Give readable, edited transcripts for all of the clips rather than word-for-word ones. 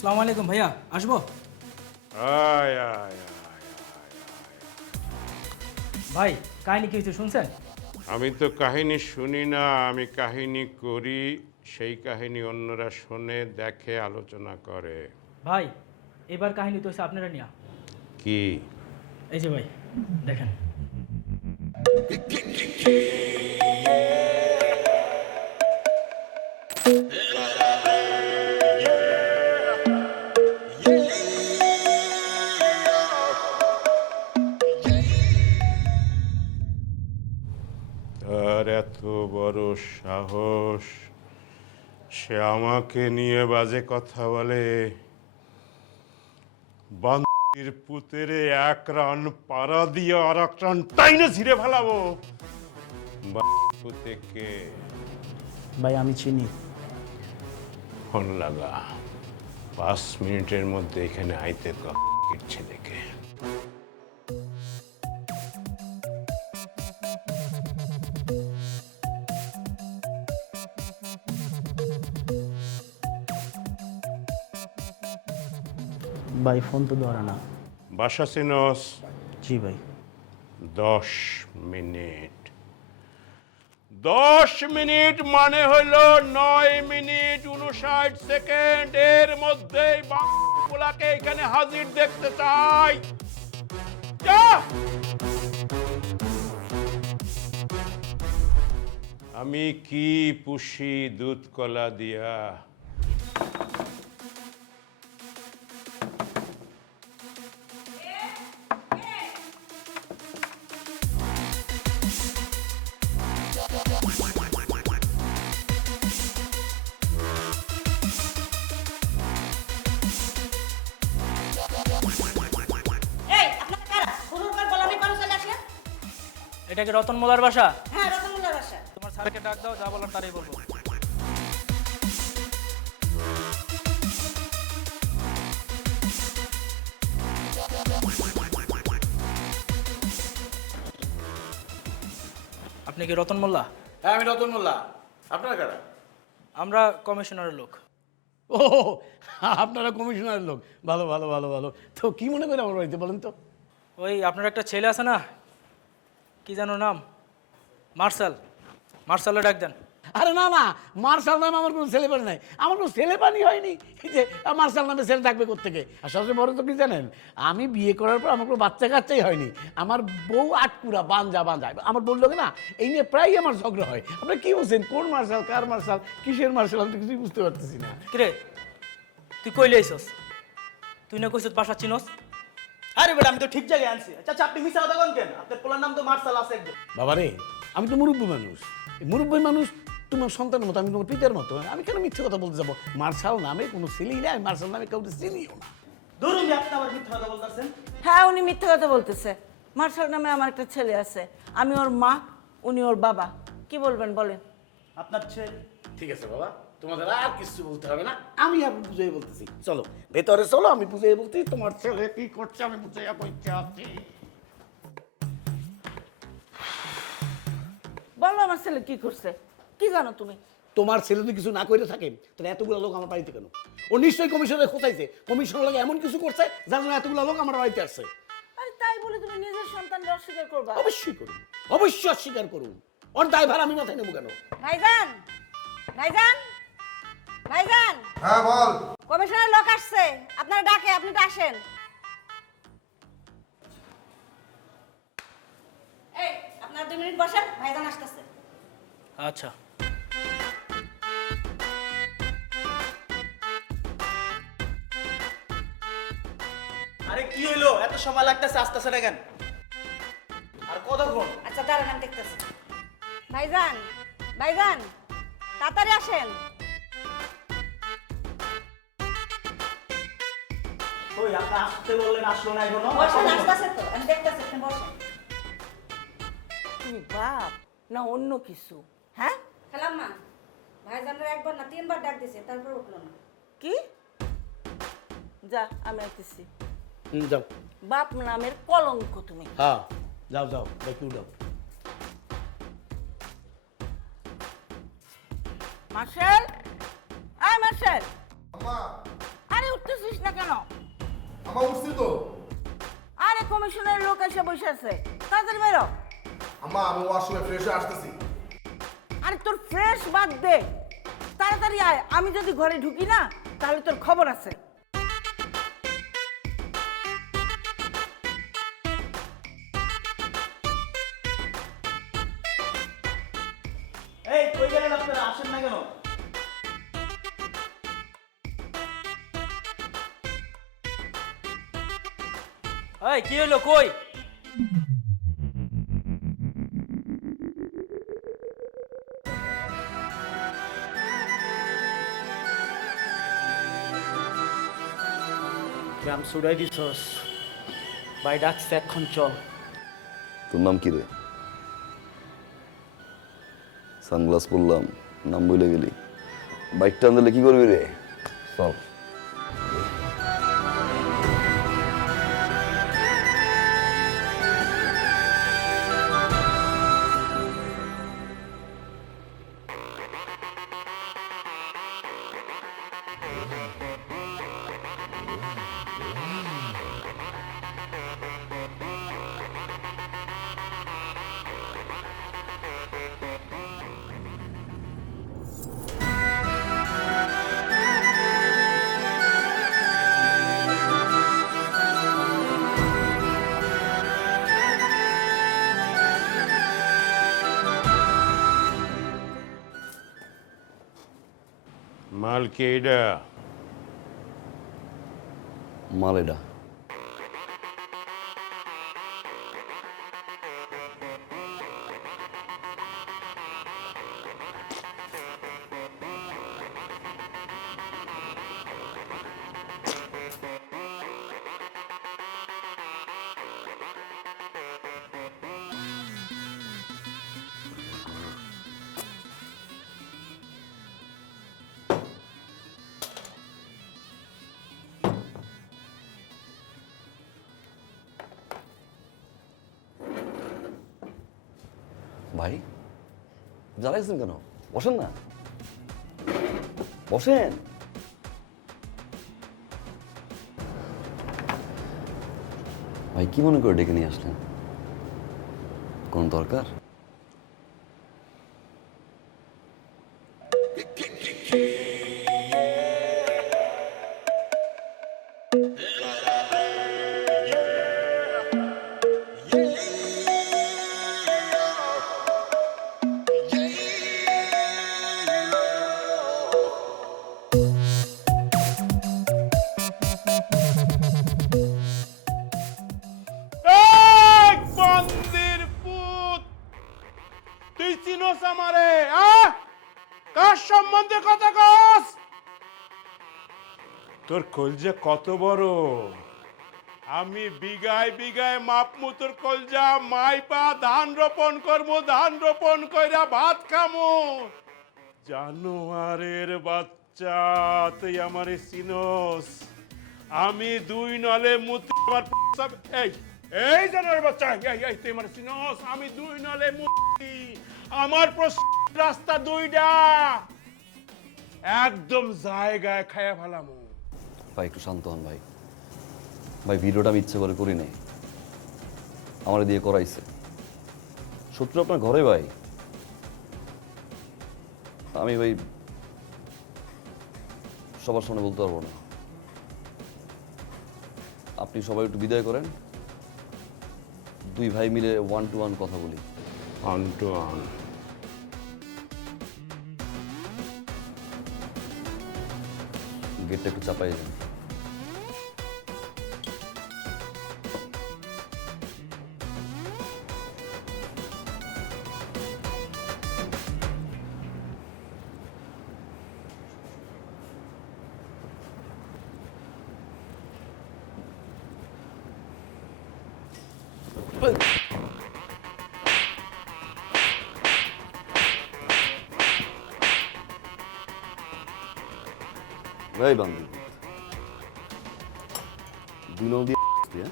আসসালামু আলাইকুম ভাইয়া, আসবো? আয় আয় আয় ভাই কাহিনী কি হয়েছে শুনছেন? আমি তো কাহিনী শুনি না, আমি কাহিনী করি। সেই কাহিনী অন্যরা শোনে, দেখে, আলোচনা করে। ভাই এবার কাহিনী তো হচ্ছে আপনারা নিয়া। কি? এই যে ভাই দেখেন। তার এত বড় সাহস, সে আমাকে নিয়ে বাজে কথা বলে। বান্দির পুতেরে এক রান পাড়া দিয়ে আর এক রান টাইনে ছিঁড়ে ফেলাবো। পুতেকে ভাই আমি চিনি। ফোন লাগা, 5 মিনিটের মধ্যে এখানে আইতে ছেলেকে। ভাই ফোন তো ধরে না। বাসা চিনস? জি ভাই। 10 মিনিট। 10 মিনিট মানে হলো 9 মিনিট 59 সেকেন্ড। এর মধ্যেই বাংলাকে এখানে হাজির দেখতে চাই। যা! আমি কি পুষি দুধ কলা দিয়া? এই আপনার কারা পুনর্বার বলানি কেন চলে আসলেন? এটা কি রতন মোল্লার বাসা? হ্যাঁ রতনমুল্লার বাসা। তোমার স্যারকে ডাক দাও, যা বলার তারই বলবো। আপনি কি রতন মোল্লা? হ্যাঁ আমি রতন মোল্লা। আপনার কারা? আমরা কমিশনারের লোক। ও আপনারা কমিশনারের লোক। ভালো ভালো ভালো ভালো। তো কি মনে করে আমার বাড়িতে বলেন তো? ওই আপনার একটা ছেলে আছে না, কি জানো নাম? মার্শাল। মার্শালে ডাক দেন। আরে না না, মার্শাল নামে আমার কোনো ছেলে পানি নাই। আমার কোনো ছেলে পানি হয়নি এই যে মার্শাল নামে ছেলে থাকবে কোত্থেকে। আর সবচেয়ে বড় তো কি জানেন, আমি বিয়ে করার পর আমার কোনো বাচ্চা কাচ্চাই হয়নি। আমার বউ আটকুরা বাঞ্জা বাঞ্জা। আমার বললো না, এই নিয়ে প্রায়ই আমার ঝগড়া হয়। আপনার কি বলছেন, কোন মার্শাল, কার মার্শাল, কিসের মার্শাল, আমি তো কিছুই বুঝতে পারতেছি না। কিরে তুই কইলে আইছস? তুই না কইছস বাসা চিনস? আরে বেটা আমি তো ঠিক জায়গায় আনছি। আচ্ছা আপনি মিশা কথা কোন কেন? আপনার পোলার নাম তো মার্শাল আছে একজন। বাবা রে, আমি তো মুরব্বী মানুষ। এই মুরব্বী মানুষ তোমার সন্তানের মতো, আমি তোমার পিতার মতো। আমি কেন মিথ্যে কথা বলতে যাবো? মার্শাল নামে কোনো ছেলেই নাই, মার্শাল নামে কাউকে চিনিও না। ধরুন আপনি আবার মিথ্যা কথা বলতেছেন। হ্যাঁ উনি মিথ্যে কথা বলতেছে। মার্শাল নামে আমার একটা ছেলে আছে, আমি ওর মা, উনি ওর বাবা। কি বলবেন বলেন? আপনার ছেলে ঠিক আছে বাবা, তোমাদের আর কিছু বলতে হবে না, আমি আর বুঝিয়ে বলতেছি। চলো ভেতরে চলো, আমি বুঝিয়ে বলছি তোমার ছেলে কি করছে, আমি বুঝিয়ে বলতে আছি। বলো আমার ছেলে কি করছে, কি জানো তুমি? তোমার ছেলে যদি কিছু না করে থাকে তাহলে এতগুলো লোক আমার বাড়িতে কেন? ও নিশ্চয়ই কমিশনারে খোঁচাইছে, কমিশনার লাগে এমন কিছু করছে যার জন্য এতগুলো লোক আমার বাড়িতে আসছে। আরে তাই বলে তুমি নিজের সন্তানকে অস্বীকার করবা? অবশ্যই করুন, অবশ্যই অস্বীকার করুন। ওর দায়ভার আমি মাথায় নেবো কেন? ভাইজান, ভাইজান, ভাইজান। হ্যাঁ বল। কমিশনার লোক আসছে, আপনারা ডাকে, আপনি তো আসেন। এই আপনার 2 মিনিট বসেন, ভাইজান আসতেছে। আচ্ছা। আরে কি হইলো এত সময় লাগতেছে, আসতেছে না কেন? আর কতক্ষণ? আচ্ছা দাঁড়ান আমি দেখতেছি। ভাইজান, ভাইজান তাড়াতাড়ি আসেন। ওই আপনি আসতে বললেন, আসলো না এখনো। বসেন, আসতেছে তো, আমি দেখতেছি, আপনি বসেন। তুমি বাপ না অন্য কিছু? হ্যাঁ খেলাম মা, ভাইজানরা একবার না 3 বার ডাক দিয়েছে, তারপর উঠলো না। কি? যা আমি আসতেছি। যাও। বাপ নামের কলঙ্ক তুমি। হ্যাঁ যাও যাও, দেখি যাও। মার্শাল, আয় মার্শাল। আম্মা আরে উঠতেছ না কেন? আমা উঠছি তো। আরে কমিশনের লোক এসে বসে আছে, তাড়াতাড়ি বেরো। আমা আমি ওয়াশরুমে ফ্রেশ হয়ে আসতেছি। আরে তোর ফ্রেশ বাদ দে, তাড়াতাড়ি আয়। আমি যদি ঘরে ঢুকি না তাহলে তোর খবর আছে। এই কই গেলেন আপনারা, আসেন না কেন? এই কি হইলো, কই? গ্রাম সুড়াই দিছস, ভাই ডাকছে, এখন চল। তোর নাম কি রে? সানগ্লাস পরলাম, নাম বলে গেলি। বাইকটা আনলে কি করবি রে? চল। মাল কে এটা? মাল এটা। ভাই জ্বালাইছেন কেন? বসেন না, বসেন। ভাই কি মনে করে ডেকে নিয়ে আসলেন? কোন দরকার? এই বন্দির পুত, তুই চিনোস আমারে? কার সম্বন্ধে কথা কস? তোর কলজা কত বড়! আমি বিঘায় বিঘায় মাপমু তোর কলজা, মাইপা ধান রোপণ করবো, ধান রোপণ কইরা ভাত খামু। জানোয়ারের বাচ্চা, তুই আমারে চিনোস? আমি দুই নলে মুতি আমার প্রস্রাব- এই এই জানোয়ারের বাচ্চা, এই তুই আমারে চিনোস? আমি দুই নলে মুতি, আমার প্রস্রাব রাস্তা দুইটা, একদম জায়গায় খায়া ফেলামু। ভাই একটু শান্ত হন ভাই। ভাই ভিডিওটা আমি ইচ্ছে করে করি নাই, আমার দিয়ে করাইছে। শত্রু আপনার ঘরে ভাই। আমি ভাই সবার সামনে বলতে পারবো না। আপনি সবাই একটু বিদায় করেন, দুই ভাই মিলে 1-to-1 কথা বলি। One to one. গেটটা একটু চাপাই দেন। ভাই বান্ধব, দুই নল দিয়ে হ্যাঁ?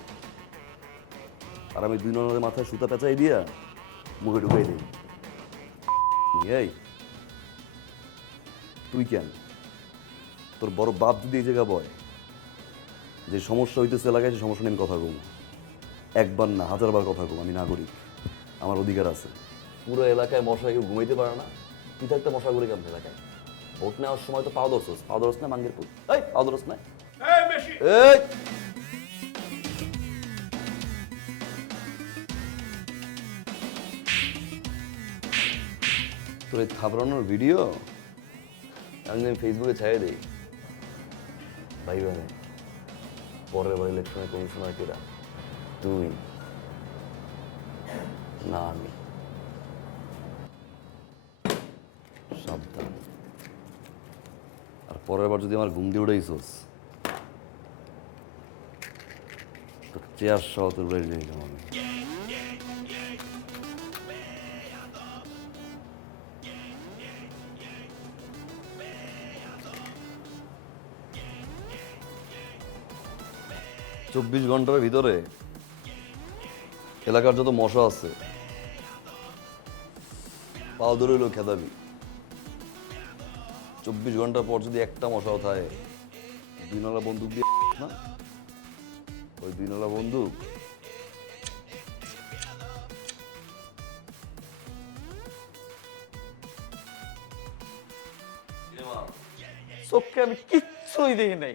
আর আমি দুই নলের মাথায় সুতা পেঁচাই দিয়া মুখে ঢুকাই দিই। এই তুই কেন? তোর বড় বাপ যদি এই জায়গা বয়, যে সমস্যা হইতেছে এলাকায় সেই সমস্যা নিয়ে আমি কথা বলবো। একবার না, হাজারবার কথা বলবো। আমি নাগরিক, আমার অধিকার আছে। পুরো এলাকায় মশা কেউ ঘুমাইতে পারে না, তুই থাকতে মশা ঘুরে কেমন এলাকায়? ভোট নেওয়ার সময় তো পাও ধরস না মাঙ্গের পুত, এই পাও ধরস না, এই বেশি এই তোর এই থাবড়ানোর ভিডিও আমি ফেসবুকে ছাড়িয়ে দিই। ভাই ভাই, পরের বার ইলেকশনে কমিশনার কেরা? তুই না আমি। সাবধান। আর পরের বার যদি আমার ঘুম দিয়ে উঠেছিস, তোর চেয়ার সহ তোর বাড়ি নিয়ে যাবো আমি। চব্বিশ ঘন্টার ভিতরে এলাকার যত মশা আছে পাও ধরে হইলেও খেদাবি। 24 ঘন্টা পর যদি একটা মশাও থাকে, 2 নলা বন্দুক দিয়ে না, ওই 2 নলা বন্দুক চোখে আমি কিচ্ছুই দেখি নাই,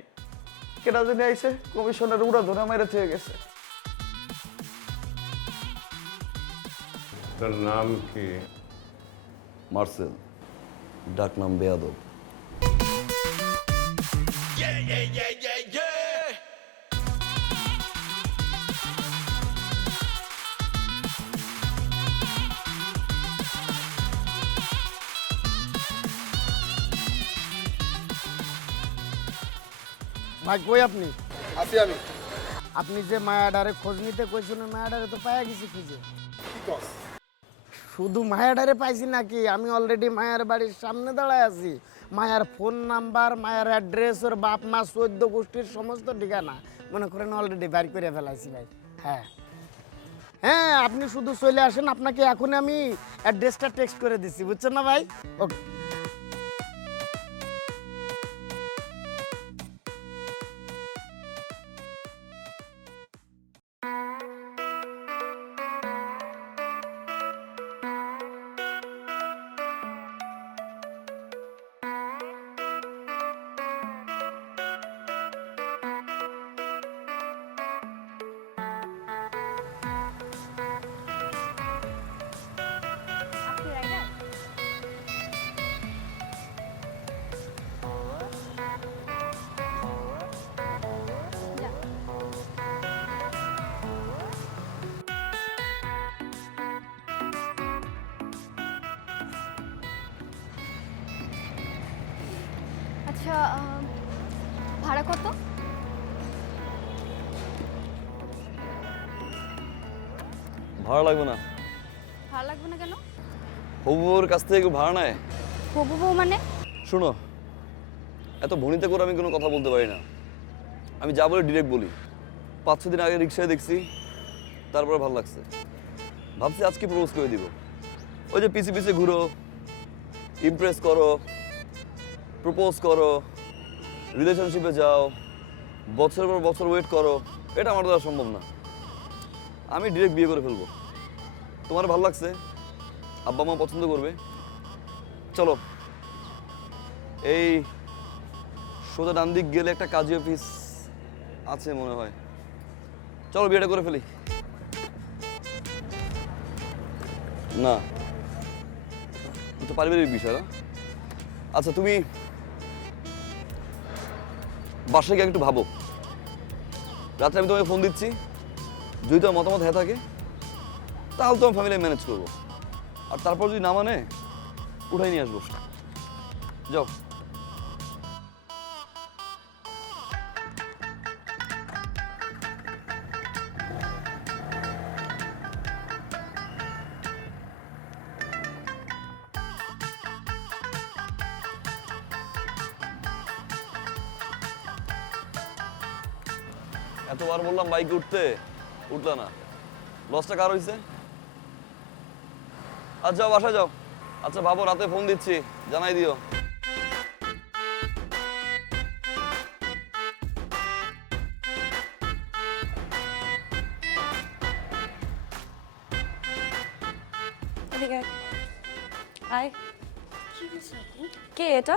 কেনা জানি আইছে কমিশনের উড়া ধরে মেরে থেকে গেছে। তোর নাম কি? মার্সেল, ডাক নাম বেয়াদব। ভাই কই আপনি? আছি আমি। আপনি যে মায়াডারে খোঁজ নিতে কইছিলেন, মায়াডারে তো পাইয়া গেছি খুঁজে। কি কস? শুধু মায়াডারে পাইছি নাকি, আমি অলরেডি মায়ার বাড়ির সামনে দাঁড়ায় আছি। মায়ার ফোন নাম্বার, মায়ার অ্যাড্রেস, ওর বাপ মা 14 গোষ্ঠীর সমস্ত ঠিকানা মনে করেন অলরেডি বাইর করে ফেলাইছি ভাই। হ্যাঁ হ্যাঁ, আপনি শুধু চলে আসেন, আপনাকে এখন আমি অ্যাড্রেসটা টেক্সট করে দিচ্ছি, বুঝছেন না ভাই? ওকে। আচ্ছা, ভাড়া কত? ভাড়া লাগবে না। ভাড়া লাগবে না কেন? হবুর কাছ থেকে কেউ ভাড়া নেয়? হবু বউ মানে? শোনো, এত ভনিতে করে আমি কোনো কথা বলতে পারি না। আমি যা বলি ডিরেক্ট বলি। 5-6 দিন আগে রিক্সায় দেখছি, তারপরে ভালো লাগছে, ভাবছি আজকে প্রপোজ করে দিব। ওই যে পিছে পিছে ঘুরো, ইমপ্রেস করো, প্রপোজ করো, রিলেশনশিপে যাও, বছরের পর বছর ওয়েট করো, এটা আমার দ্বারা সম্ভব না। আমি ডিরেক্ট বিয়ে করে ফেলবো। তোমার ভালো লাগছে, আব্বা মা পছন্দ করবে, চলো। এই সোজা ডান দিক গেলে একটা কাজী অফিস আছে মনে হয়, চলো বিয়েটা করে ফেলি। না, তো পারিবারিক বিষয় না। আচ্ছা, তুমি বাসায় গিয়ে একটু ভাবো, রাত্রে আমি তোমাকে ফোন দিচ্ছি, যদি তোমার মতামত হয়ে থাকে তাহলে তো আমি ফ্যামিলি ম্যানেজ করবো, আর তারপর যদি না মানে উঠাই নিয়ে আসবো। যাও। এতবার বললাম বাইকে উঠতে, উঠলা না, লসটা কার হয়েছে? আচ্ছা যাও, বাসায় যাও। আচ্ছা ভাবো, রাতে ফোন দিচ্ছি, জানাই দিও। এদিকে আয়। কে এটা?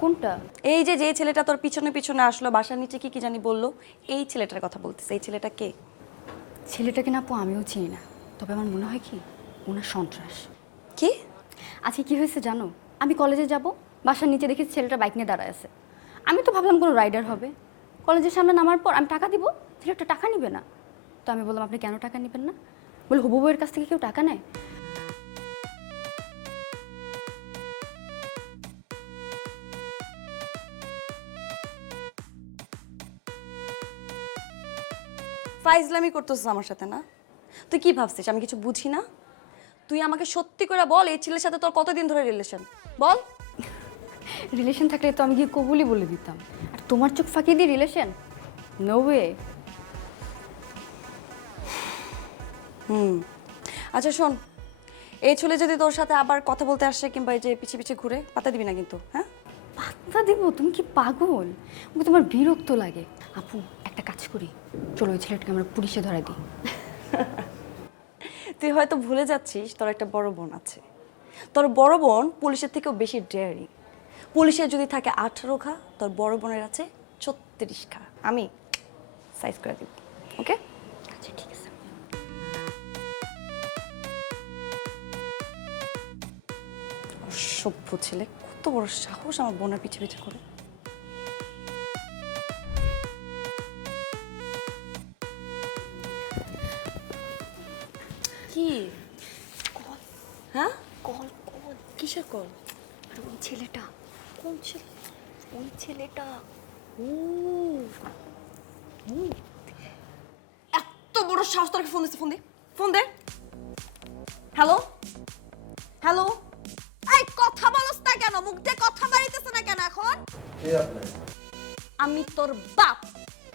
কোনটা? এই যে যে ছেলেটা তোর পিছনে পিছনে আসলো, বাসার নিচে কি কি জানি বললো, এই ছেলেটার কথা বলতেছে। এই ছেলেটা কে? ছেলেটাকে না আপু আমিও চিনি না, তবে আমার মনে হয় কি ওনার সন্ত্রাস। কি? আজকে কি হয়েছে জানো? আমি কলেজে যাব, বাসার নিচে দেখি ছেলেটা বাইক নিয়ে দাঁড়ায় আছে। আমি তো ভাবলাম কোনো রাইডার হবে। কলেজের সামনে নামার পর আমি টাকা দিব, ছেলেটা টাকা নিবে না। তো আমি বললাম আপনি কেন টাকা নেবেন না? বলে হবু বউয়ের কাছ থেকে কেউ টাকা নেয়? ফাইজলামি করতেছিস আমার সাথে না? তুই কি ভাবছিস আমি কিছু বুঝি না? তুই আমাকে সত্যি করে বল, এই ছেলের সাথে তোর কতদিন ধরে রিলেশন? বল। রিলেশন থাকলে তো আমি গিয়ে কবুলই বলে দিতাম। আর তোমার চোখ ফাঁকি দিয়ে রিলেশন? No way. আচ্ছা শোন, এই ছেলে যদি তোর সাথে আবার কথা বলতে আসে কিংবা এই যে পিছে পিছে ঘুরে, পাতা দিবি না কিন্তু, হ্যাঁ? পাত্তা দিব? তুমি কি পাগল? ওকে তোমার বিরক্ত লাগে। আপু একটা কাজ করি, চলো ওই ছেলেটাকে আমরা পুলিশে ধরাই দিই। তুই হয়তো ভুলে যাচ্ছিস তোর একটা বড় বোন আছে। তোর বড় বোন পুলিশের থেকেও বেশি ডেয়ারিং। পুলিশের যদি থাকে 18 ঘা, তোর বড় বোনের আছে 36 ঘা। আমি সাইজ করে দিব, ওকে? আচ্ছা ঠিক আছে। অসভ্য ছেলে, কত বড় সাহস আমার বোনের পিছে পিছে করে। কি? হ্যাঁ? Call call. কিসের কল? আর ওই ছেলেটা। কোন ছেলে? ওই ছেলেটা। এত বড় সাহস তোর! ফোন দিচ্ছে, ফোন দে, ফোন দে। হ্যালো হ্যালো, এই কথা বলছ না কেন? মুখ দিয়ে কথা বাড়িতেছ না কেন এখন? আমি তোর বাপ,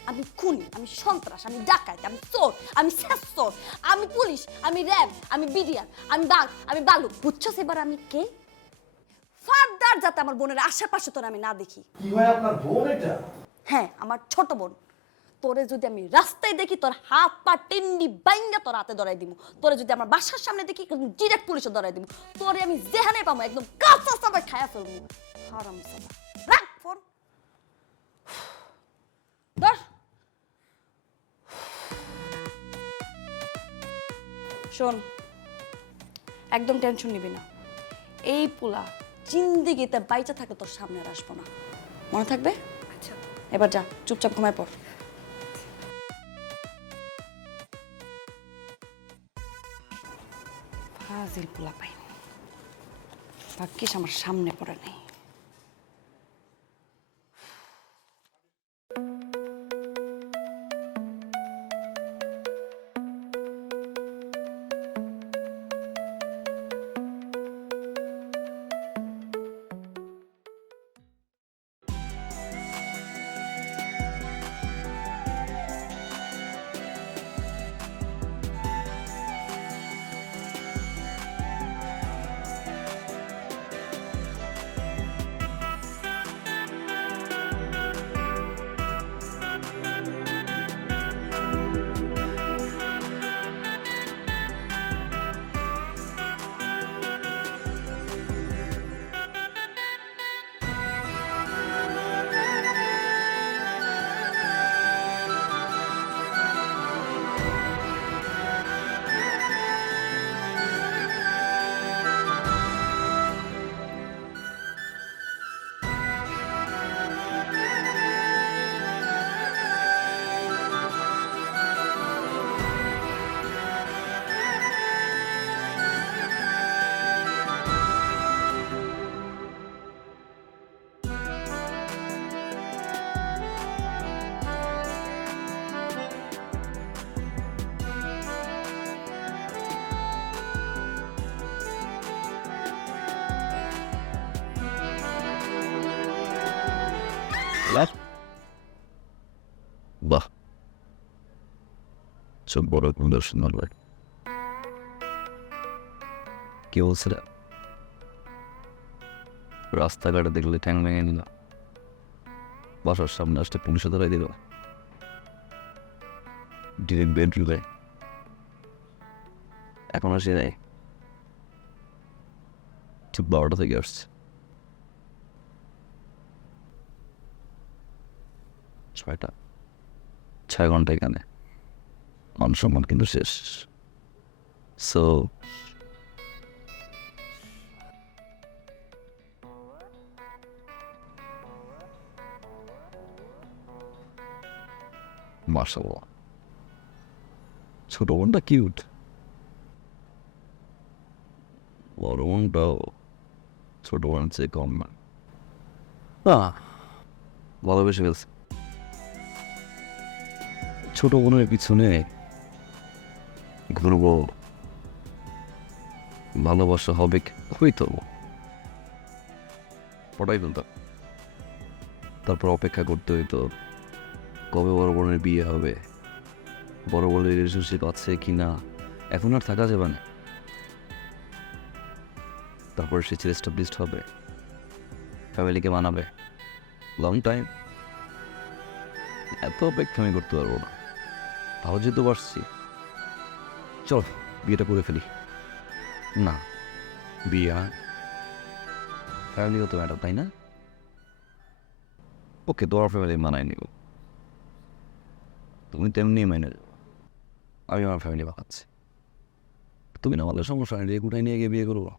আমি খুনি, আমি সন্ত্রাস, আমি ডাকাত, আমি চোর, আমি শেষচোর, আমি পুলিশ, আমি র্যাব, আমি বিডিআর, আমি বাঘ, আমি বালুক। বুঝছস এবার আমি কে? ফার্দার যাতে আমার বোনের আশেপাশে তোর আমি না দেখি। কি হয় আপনার বোন এটা? হ্যাঁ, আমার ছোট বোন। তোরে যদি আমি রাস্তায় দেখি, তোর হাত পা টিন্ডি বাইঙ্গা তোর হাতে ধরাই দিব। তোরে যদি আমার বাসার সামনে দেখি, ডিরেক্ট পুলিশে ধরাই দিব। তোরে আমি যেখানে পাবো একদম কাঁচা চাপায় খায়া ফেলবো। হারামজাদা। রাখ ফোন। ধর। শোন, একদম টেনশন নিবি না। এই পোলা জিন্দিগিতে বাইচা থাকে তোর সামনে আর আসবো না, মনে থাকবে? আচ্ছা এবার যা, চুপচাপ ঘুমায় পড়। ফাজিল পোলা পাই, ভাগ্যিস আমার সামনে পড়ে নেই। বাহ, সব বড় দর্শন মারবে। কি বলছে রে? রাস্তাঘাটে দেখলে ঠ্যাং ভেঙে নিল, বাসার সামনে আসতে পুলিশে ধরাই দিল, ডিরেক্ট বেডরুমে। এখন আসে নাই, ঠিক 12টা থেকে আসছে। 6টা 6 ঘন্টা এখানে, মান সম্মান কিন্তু শেষ। সো মাশাআল্লাহ, ছোট বোনটা কিউট, বড় বোনটাও ছোট বোনের চেয়ে কম না। ভালোবেসে ফেলছে। ছোট বোনের পিছনে ঘুরবো, ভালোবাসা হবে, হইতো পটাই ফেলতাম। তারপর অপেক্ষা করতে হইতো কবে বড় বোনের বিয়ে হবে, বড় বোনের রিলেশনশিপ আছে কি না, এখন আর থাকা যাবে না। তারপর সে ছেলে এস্টাবলিশড হবে, ফ্যামিলিকে মানাবে, লং টাইম। এত অপেক্ষা আমি করতে পারবো না। ভালো যেহেতু বাসছি, চল বিয়েটা করে ফেলি। না, বিয়ে ফ্যামিলিও তো ম্যাটার, তাই না? ওকে, তোমার ফ্যামিলি মানায় নিব, তুমি তেমনি মেনে যাও, আমি আমার ফ্যামিলি বানাচ্ছি। তুমি না আমাদের সমস্যা নেই, কোথায় নিয়ে গিয়ে বিয়ে করবো।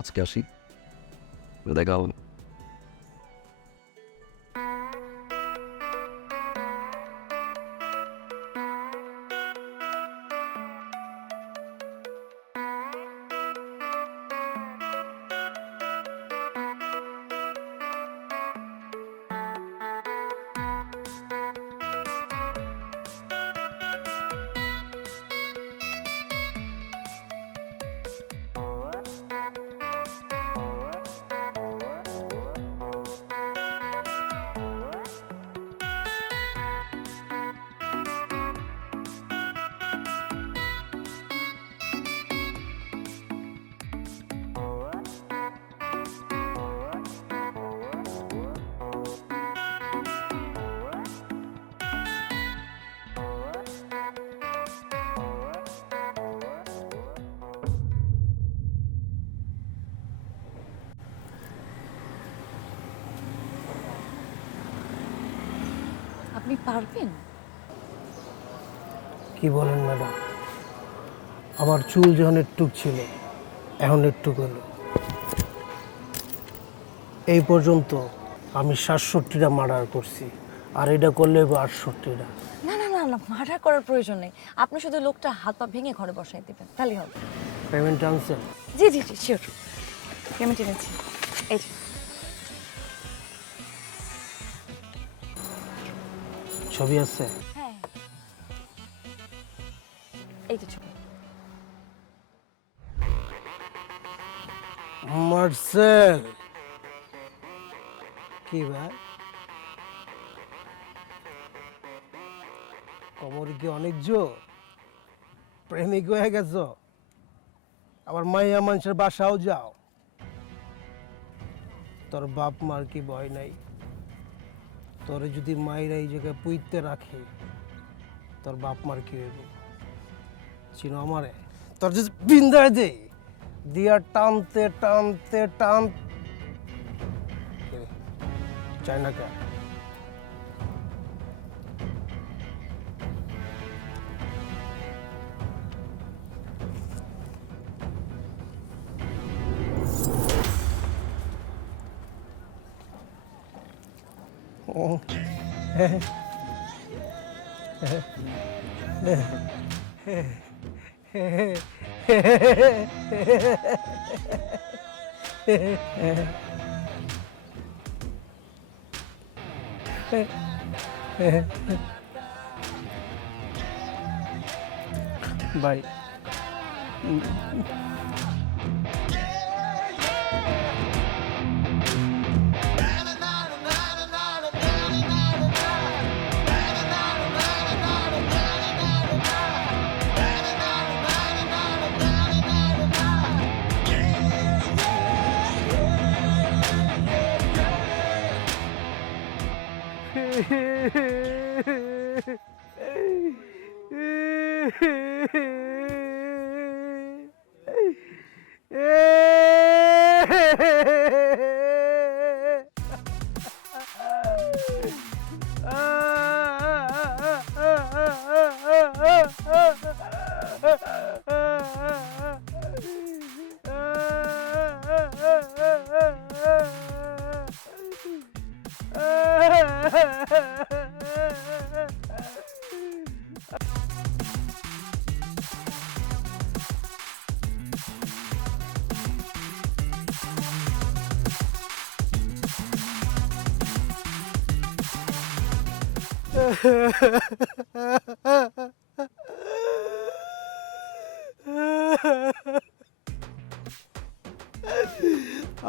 আজকে আসি, দেখা হবে। আপনি পারবেন? কি বলেন ম্যাডাম, আমার চুল যখন একটুক ছিল, এখন একটুক হলো। এই পর্যন্ত আমি 67টা মার্ডার করছি, আর এটা করলে 68টা। না না না না, মার্ডার করার প্রয়োজন নেই। আপনি শুধু লোকটা হাত পা ভেঙে ঘরে বসাই দিবেন, তাহলেই হবে। পেমেন্ট আনছেন? জি জি জি, শিওর, পেমেন্ট এনেছি। এই যে। ছবি আছে? হ্যাঁ, এই যে ছবি। মার্সেল, কি ভাই কোমর কি অনেক জোর? প্রেমিক হয়ে গেছো? আবার মাইয়া মানুষের বাসাও যাও? তোর বাপ মার কি ভয় নাই? তোরে যদি মায়েরা এই জায়গায় পুইতে রাখে, তোর বাপ মার কি হইব? চিনো আমারে? তোর যদি বিন্দায় দে দিয়া টানতে টানতে টান চায় না কেন? বাই।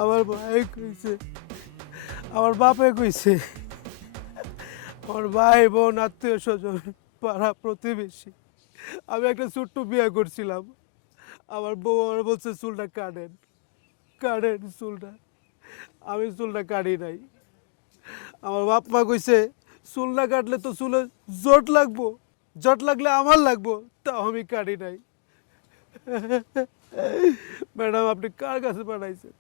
আমার ভাই কইছে, আমার বাপে কইছে, আমার ভাই বোন আত্মীয় স্বজন পাড়া প্রতিবেশী, আমি একটা ছোট্ট বিয়ে করছিলাম। আমার বউ আমার বলছে চুলটা কাটেন, কাটেন চুলটা। আমি চুলটা কাটি নাই। আমার বাপ মা কইছে চুল না কাটলে তো চুলে জট লাগবো, জট লাগলে আমার লাগবো, তাও আমি কাটি নাই। ম্যাডাম আপনি কার কাছে পাঠাইছেন?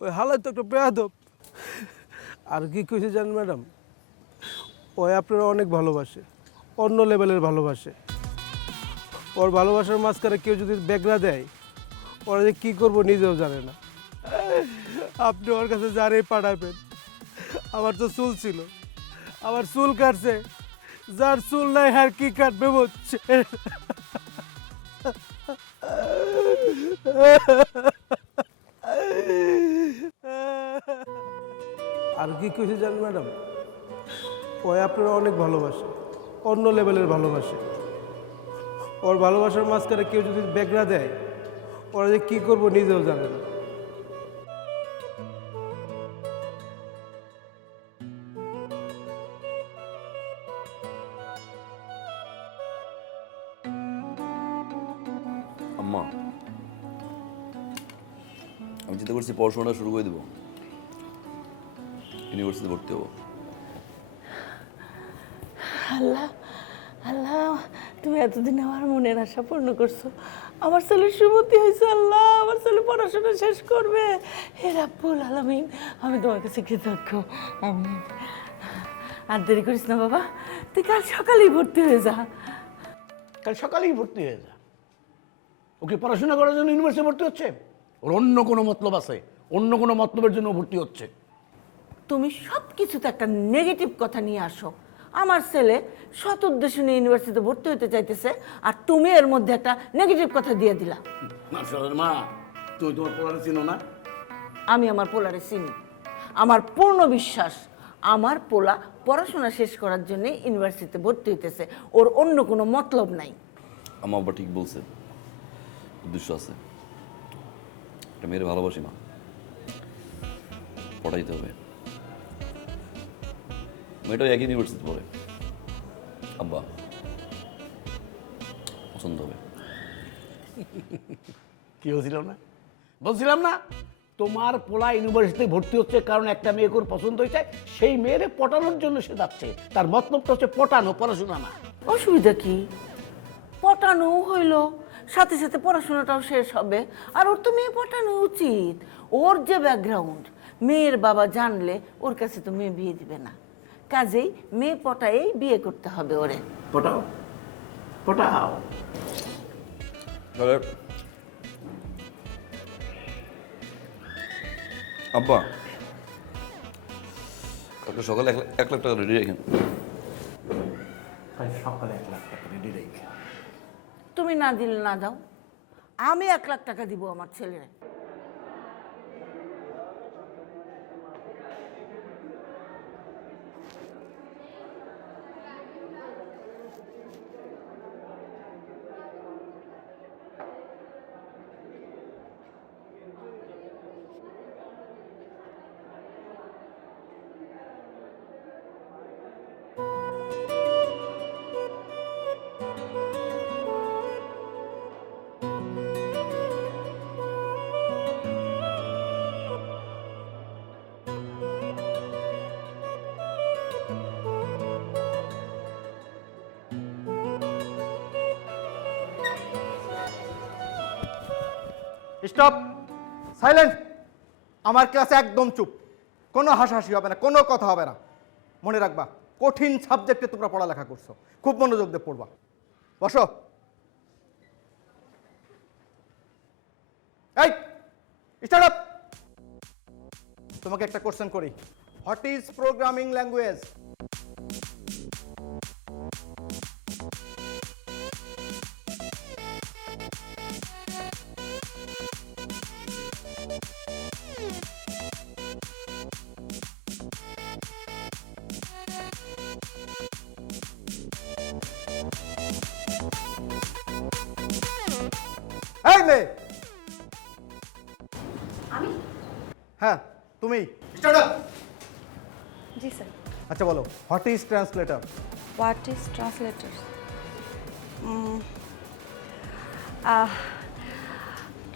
ওই হালাই তো একটা বেয়াদব। আর কি কইছে জানেন ম্যাডাম, ওই আপনারা অনেক ভালোবাসে, অন্য লেভেলের ভালোবাসে। ওর ভালোবাসার মাঝখানে কেউ যদি বেগরা দেয়, ওরা যে কী করবো নিজেও জানে না। আপনি ওর কাছে যারেই পাঠাবেন। আমার তো চুল ছিল, আমার চুল কাটছে, যার চুল নাই আর কি কাটবে বলছে। আর কি কইছে জানেন ম্যাডাম, ওই আপনারা অনেক ভালোবাসে, অন্য লেভেলের ভালোবাসে। ওর ভালোবাসার মাঝখানে কেউ যদি বেগরা দেয়, ওরা যে কী করবো নিজেও জানে না। আম্মা, আমি চিন্তা করছি পড়াশোনাটা শুরু করে দেবো, ইউনিভার্সিটি ভর্তি হবো। আল্লাহ আল্লাহ, তুমি এতদিন আমার মনের আশা পূর্ণ করছো। আমার ছেলের সুমতি হয়েছে। আল্লাহ, আমার ছেলে পড়াশোনা শেষ করবে। হে রাব্বুল আলামিন, আমি তোমার কাছে কৃতজ্ঞ। আমিন। আর দেরি করিস না বাবা, তুই কাল সকালেই ভর্তি হয়ে যা। কাল সকালেই ভর্তি হয়ে যা। ওকে পড়াশোনা করার জন্য ইউনিভার্সিটি ভর্তি হচ্ছে? ওর অন্য কোনো মতলব আছে, অন্য কোনো মতলবের জন্য ভর্তি হচ্ছে। তুমি সব কিছুতে একটা নেগেটিভ কথা নিয়ে আসো। আমার ছেলে সৎ উদ্দেশ্য নিয়ে ইউনিভার্সিটিতে ভর্তি হতে চাইতেছে, আর তুমি এর মধ্যে একটা নেগেটিভ কথা দিয়ে দিলা। মা, তুমি তোমার পোলারে চিনো না? আমি আমার পোলারে চিনি। আমার পূর্ণ বিশ্বাস আমার পোলা পড়াশোনা শেষ করার জন্য ইউনিভার্সিটিতে ভর্তি হইতেছে, ওর অন্য কোনো মতলব নাই। আমার বাবা ঠিক বলছে, উদ্দেশ্য আছে। একটা মেয়ের ভালোবাসি মা, পড়াইতে হবে। মেয়েটাও একই ইউনিভার্সিটি পড়ে, আব্বা পছন্দ হবে। কি বলছিলাম না, বলছিলাম না তোমার পোলা ইউনিভার্সিটিতে ভর্তি হচ্ছে কারণ একটা মেয়েকে ওর পছন্দ হয়েছে, সেই মেয়েরে পটানোর জন্য সে যাচ্ছে। তার মতলবটা হচ্ছে পটানো, পড়াশোনা না। অসুবিধা কি? পটানো হইলো, সাথে সাথে পড়াশোনাটাও শেষ হবে। আর ওর তো মেয়ে পটানো উচিত। ওর যে ব্যাকগ্রাউন্ড, মেয়ের বাবা জানলে ওর কাছে তো মেয়ে বিয়ে দিবে না। কাজেই মেয়ে পটায়েই বিয়ে করতে হবে ওরে। পটাও, পটাও। তাহলে আব্বা কালকে সকালে 1 লাখ টাকা রেডি রাখেন। সকালে 1 লাখ টাকা রেডি রেখে তুমি না দিলে না দাও, আমি 1 লাখ টাকা দিব আমার ছেলের। Stop, silent. আমার ক্লাসে একদম চুপ, কোনো হাসাহাসি হবে না, কোনো কথা হবে না। মনে রাখবা কঠিন সাবজেক্টে তোমরা পড়ালেখা করছো, খুব মনোযোগ দিয়ে পড়বা। বসো। এই স্টার্ট আপ। তোমাকে একটা কোশ্চেন করি, হোয়াট ইজ প্রোগ্রামিং ল্যাঙ্গুয়েজ? এই মেয়ে। আমি? হ্যাঁ তুমি। Start up. জি স্যার। আচ্ছা বলো, what is translator? What is translators?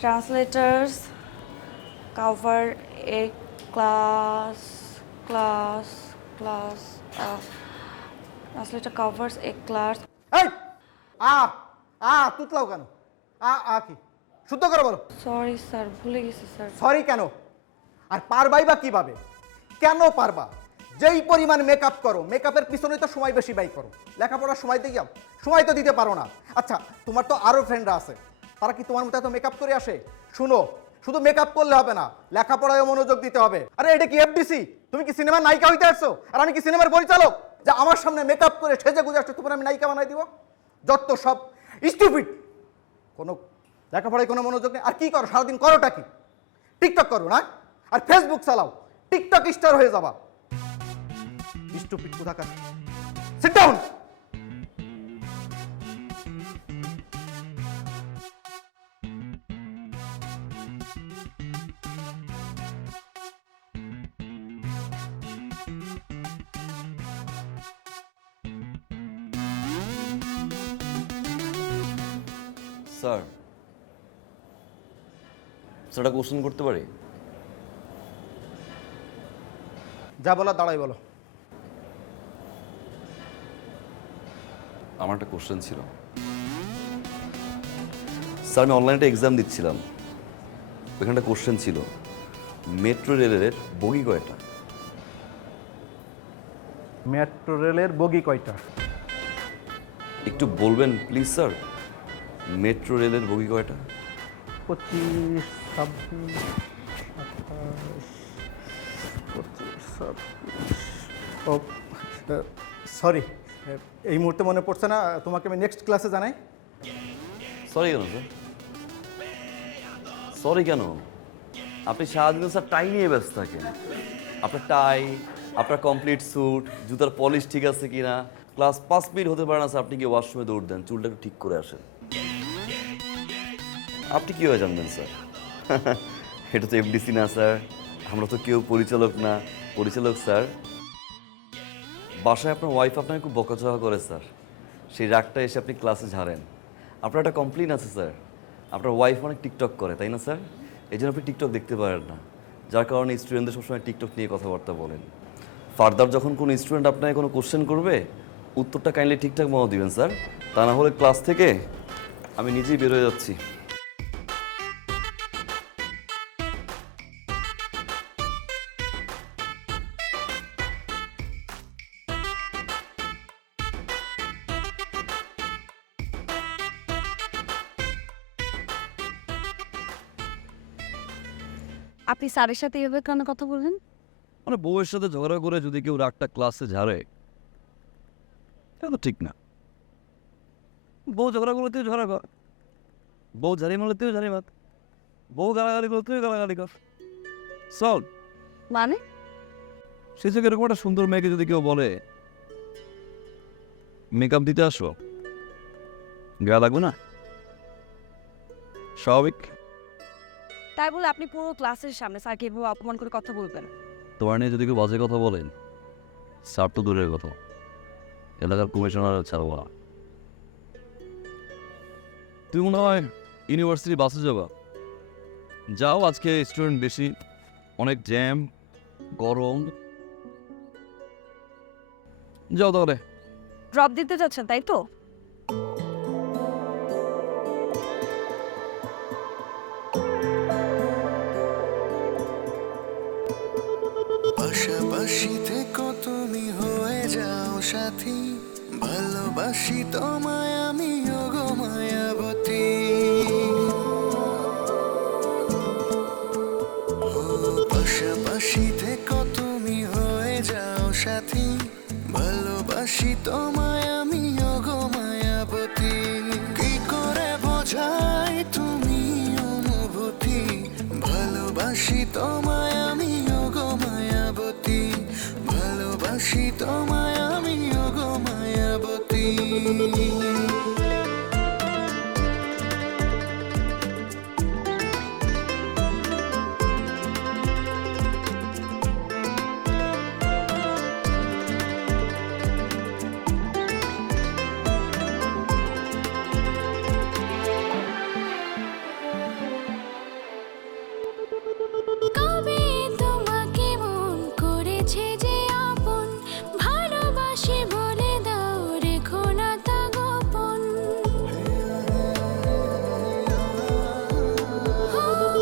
Translators cover a class. Translator covers a class. এই তুতলাও কেন? কি শুদ্ধ করে বলো। Sorry স্যার, ভুলে গেছি স্যার। সরি কেন? আর পারবাই বা কিভাবে? কেন পারবা? যেই পরিমাণ মেকআপ করো, মেকআপের পিছনে তো সময় বেশি ব্যয় করো, লেখাপড়ার সময় দিয়ে যাও, সময় তো দিতে পারো না। আচ্ছা তোমার তো আরো ফ্রেন্ডরা আছে, তারা কি তোমার মতো এত মেকআপ করে আসে? শুনো, শুধু মেকআপ করলে হবে না, লেখাপড়ায় মনোযোগ দিতে হবে। আরে এটা কি এফডিসি? তুমি কি সিনেমার নায়িকা হইতে আসছো? আর আমি কি সিনেমার পরিচালক যে আমার সামনে মেকআপ করে সেজে গুজে আসছো তোমার আমি নায়িকা বানাই দিব? যত সব স্টুপিড। কোনো লেখাপড়ায় কোনো মনোযোগ নেই। আর কি করো সারাদিন? করোটা কি? টিকটক করো না? আর ফেসবুক চালাও, টিকটক স্টার হয়ে যাবা। স্টুপিড কোথাকার। Sit down. স্যার, একটা কোশ্চেন করতে পারি? যা বলো দাঁড়াই বলো। আমার একটা কোশ্চেন ছিল স্যার। আমি অনলাইনে একটা এক্সাম দিচ্ছিলাম, ওইখানে একটা কোশ্চেন ছিল, মেট্রো রেলের বগি কয়টা? মেট্রো রেলের বগি কয়টা? একটু বলবেন প্লিজ স্যার, মেট্রো রেলের বগি কয়টা? 25, 26, 28, 25, 26। ও সরি, এই মুহূর্তে মনে পড়ছে না, তোমাকে আমি নেক্সট ক্লাসে জানাই। সরি কেন স্যার? সরি কেন? আপনি সারাদিন স্যার টাই নিয়ে ব্যস্ত থাকেন। আপনার টাই, আপনার কমপ্লিট স্যুট, জুতার পলিশ ঠিক আছে কিনা, ক্লাস 5 মিনিট হতে পারে না স্যার আপনি কি ওয়াশরুমে দৌড় দেন, চুলটা একটু ঠিক করে আসেন। আপনি কীভাবে জানবেন স্যার? এটা তো এফডিসি না স্যার, আমরা তো কেউ পরিচালক না। পরিচালক স্যার, বাসায় আপনার ওয়াইফ আপনাকে খুব বকাঝকা করে স্যার, সেই রাগটা এসে আপনি ক্লাসে ঝাড়েন। আপনার একটা কমপ্লেন আছে স্যার, আপনার ওয়াইফ অনেক টিকটক করে তাই না স্যার? এই জন্য আপনি টিকটক দেখতে পারেন না, যার কারণে স্টুডেন্টদের সবসময় টিকটক নিয়ে কথাবার্তা বলেন। ফার্দার যখন কোনো স্টুডেন্ট আপনাকে কোনো কোশ্চেন করবে, উত্তরটা কাইন্ডলি ঠিকঠাক মতো দিবেন স্যার, তা না হলে ক্লাস থেকে আমি নিজেই বের হয়ে যাচ্ছি। আপনি স্যারের সাথে এভাবে কেন কথা বললেন? মানে বউয়ের সাথে ঝগড়া করে যদি কেউ রাগটা ক্লাসে ঝাড়ে, এটা তো ঠিক না। বউ ঝগড়া করলে তুই ঝগড়া কর, বউ ঝাড়ি মারলে তুই ঝাড়ি মার, বউ গালাগালি করলে তুই গালাগালি কর, চল। মানে সে থেকে এরকম একটা সুন্দর মেয়েকে যদি কেউ বলে মেকআপ দিতে আসো, গায়ে লাগবে না? স্বাভাবিক। তাই বলে আপনি পুরো ক্লাসের সামনে স্যারকে এভাবে অপমান করে কথা বলবেন? তোমার নিয়ে যদি কেউ বাজে কথা বলেন, স্যার তো দূরের কথা, এলাকার কমিশনার ছাড়বো না। তুমি মনে হয় ইউনিভার্সিটি বাসে যাবা, যাও, আজকে স্টুডেন্ট বেশি, অনেক জ্যাম, গরম, যাও তাহলে। ড্রপ দিতে যাচ্ছেন তাই তো? পাশাপাশি থেকো তুমি হয়ে যাও সাথী ভালোবাসি তোমায় আমি ওগো মায়াবতী পাশাপাশি থেকো তুমি হয়ে যাও সাথী ভালোবাসি তোমায় আমি ওগো মায়াবতী কি করে বোঝাই তুমি অনুভূতি ভালোবাসি তোমায় আমি ওগো মায়াবতী ভালোবাসি তোমায় আমি ওগো মায়াবতী কবে তোমাকে মন করেছে যে আপন ভালোবাসি বলে দাও রেখো না তা গোপন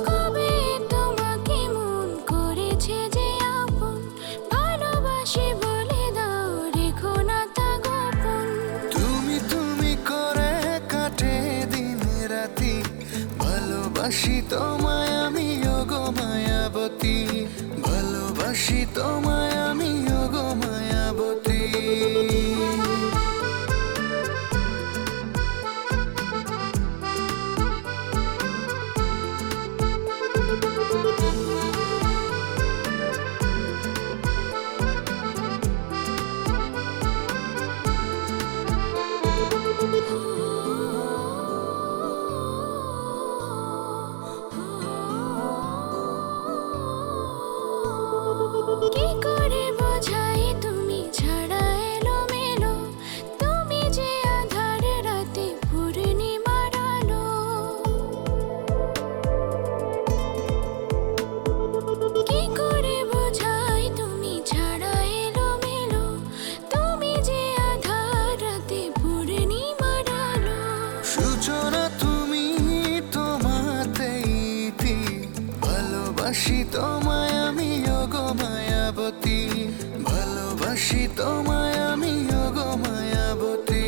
কবে তোমাকে মন করেছে যে আপন ভালোবাসি বলে দাও রেখো না তা গোপন তুমি তুমি করে কাটে দিন রাতি ভালোবাসি তোমায় আমি ওগো মায়াবতী ভালোবাসি তোমায় আমি ওগো মায়াবতী কি করে বোঝাই তুমি ছাড়া এলোমেলো তুমি যে আধার রাতে পূর্ণিমার আলো কি করে বোঝাই তুমি ছাড়া এলোমেলো তুমি যে আধার রাতে পূর্ণিমার আলো সূচনা তুমি তোমাতেই ইতি ভালোবাসি তোমায় আমি ওগো মায়াবতী ভালোবাসি তোমায় আমি ওগো মায়াবতী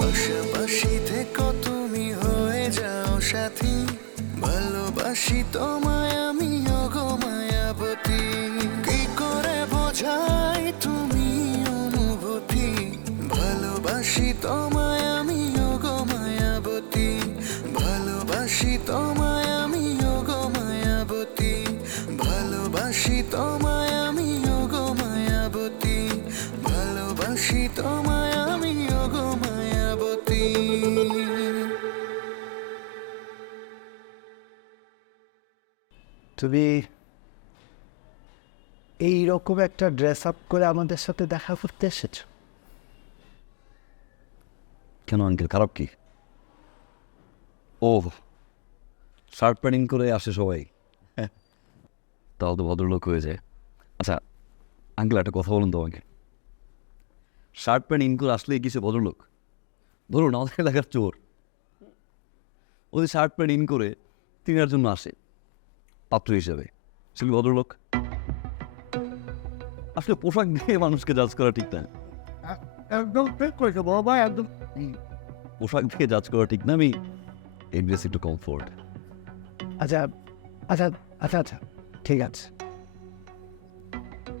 পাশাপাশি থেকো তুমি হয়ে যাও সাথী ভালোবাসি তোমায় আমি ওগো মায়াবতী কি করে বোঝাই তুমি অনুভূতি ভালোবাসি তোমায় আমি ওগো মায়াবতী ভালোবাসি তোমায় আমি ওগো মায়াবতী ভালোবাসি তোমায় আমি ওগো মায়াবতী ভালোবাসি তোমায় আমি ওগো মায়াবতী তুমি এইরকম একটা ড্রেস আপ করে আমাদের সাথে দেখা করতে এসেছো? কেন আঙ্কেল, খারাপ কি? ও, শার্ট প্যান্ট করে আসে সবাই, তাও তো ভদ্রলোক হয়ে যায়। আচ্ছা আঙ্কেল, একটা কথা বলুন তো আমাকে, শার্ট প্যান্ট ইন করে আসলেই কিছু ভদ্রলোক? ধরুন আমাদের এলাকার চোর, ওদের শার্ট প্যান্ট ইন করে তিনার জন্য আসে পাত্র হিসেবে, সে কি ভদ্রলোক? আসলে পোশাক দিয়ে মানুষকে জাজ করা ঠিক না। একদম ঠিক করেছো বাবা, একদম। পোশাক দিয়ে জাজ করা ঠিক না। আমি এই ড্রেস একটু কমফোর্ট। আচ্ছা আচ্ছা আচ্ছা আচ্ছা ঠিক আছে।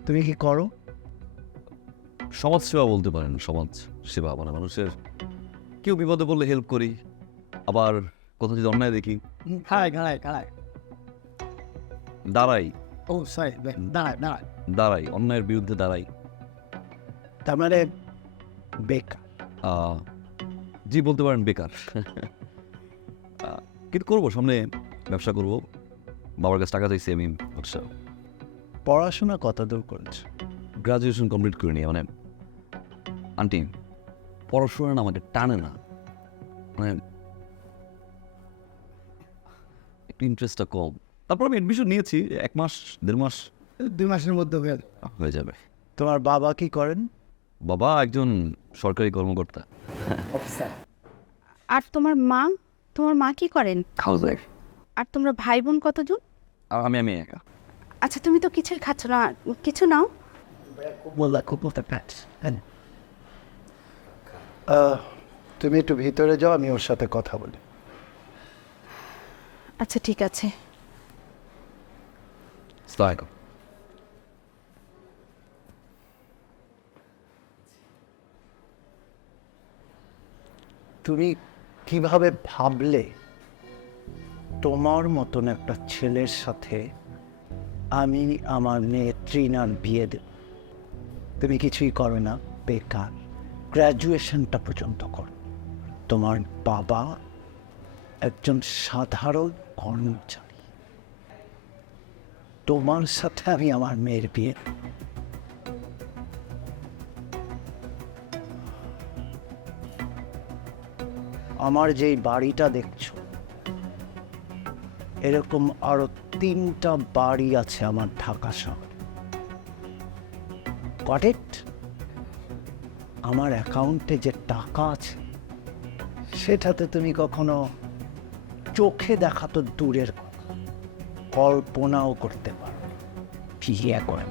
তুমি কি করো? সমাজ সেবা বলতে পারেন। সমাজ সেবা মানে মানুষের কেউ বিপদে পড়লে হেল্প করি, আবার কোথাও যদি অন্যায় দেখি দাঁড়াই। ও সরি, দাঁড়াই, অন্যায়ের বিরুদ্ধে দাঁড়াই। তার মানে বেকার? জি বলতে পারেন বেকার। কিন্তু করবো, সামনে ব্যবসা করবো, বাবার কাছে টাকা চাইছি আমি। আচ্ছা, পড়াশোনা কত দূর করেছো? গ্রাজুয়েশন কমপ্লিট করে নিয়ে, মানে আন্টি পড়াশোনা না আমাকে টানে না, মানে একটু ইন্টারেস্টটা কম। তারপর আমি অ্যাডমিশন নিয়েছি, 1 মাস 1.5 মাস 2 মাসের মধ্যে হয়ে যাবে। তোমার বাবা কি করেন? বাবা একজন সরকারি কর্মকর্তা। অফিসার। আর তোমার মা কি করেন? House wife. আর তোমরা ভাই বোন কতজন? আমি একা। আচ্ছা তুমি তো কিছুই খাচ্ছ না, কিছু নাও। তুমি একটু ভিতরে যাও, আমি ওর সাথে কথা বলি। আচ্ছা ঠিক আছে। তুমি কিভাবে ভাবলে তোমার মতন একটা ছেলের সাথে আমি আমার মেয়ে ট্রিনার বিয়ে দেব? তুমি কিছুই করো না, বেকার। গ্র্যাজুয়েশনটা পর্যন্ত করো। তোমার বাবা একজন সাধারণ কর্মচারী। তোমার সাথে আমি আমার মেয়ের বিয়ে দেব। আমার যেই বাড়িটা দেখছো, এরকম আরো 3টা বাড়ি আছে আমার ঢাকা শহরে। Got it? আমার অ্যাকাউন্টে যে টাকা আছে সেটাতে তুমি কখনো চোখে দেখা তো দূরের কথা, কল্পনাও করতে পারো। বিয়ে করেন,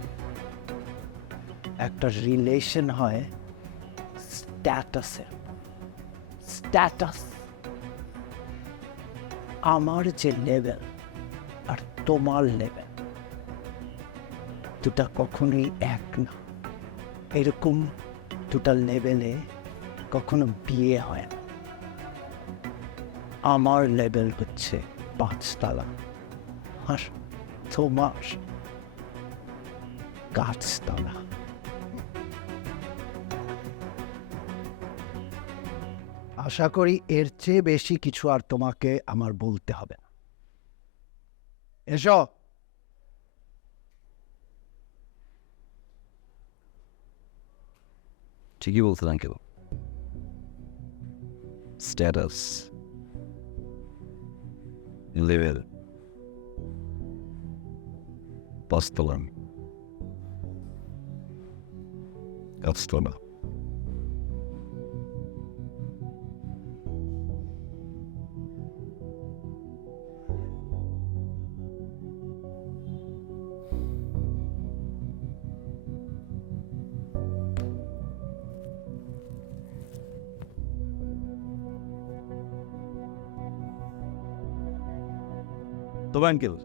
একটা রিলেশন হয় স্ট্যাটাসে। স্ট্যাটাস। আমার যে লেভেল আর তোমার লেভেল দুটা কখনোই এক না। এরকম দুটা লেভেলে কখনো বিয়ে হয় না। আমার লেভেল হচ্ছে 5 তলা, আর তোমার গাছতলা। আশা করি এর চেয়ে বেশি কিছু আর তোমাকে আমার বলতে হবে না। এসো। ঠিকই বলছেন আঙ্কেল। স্ট্যাটাস, লেভেল, 5 তলা, গাছতলা। তবে আঙ্কেল,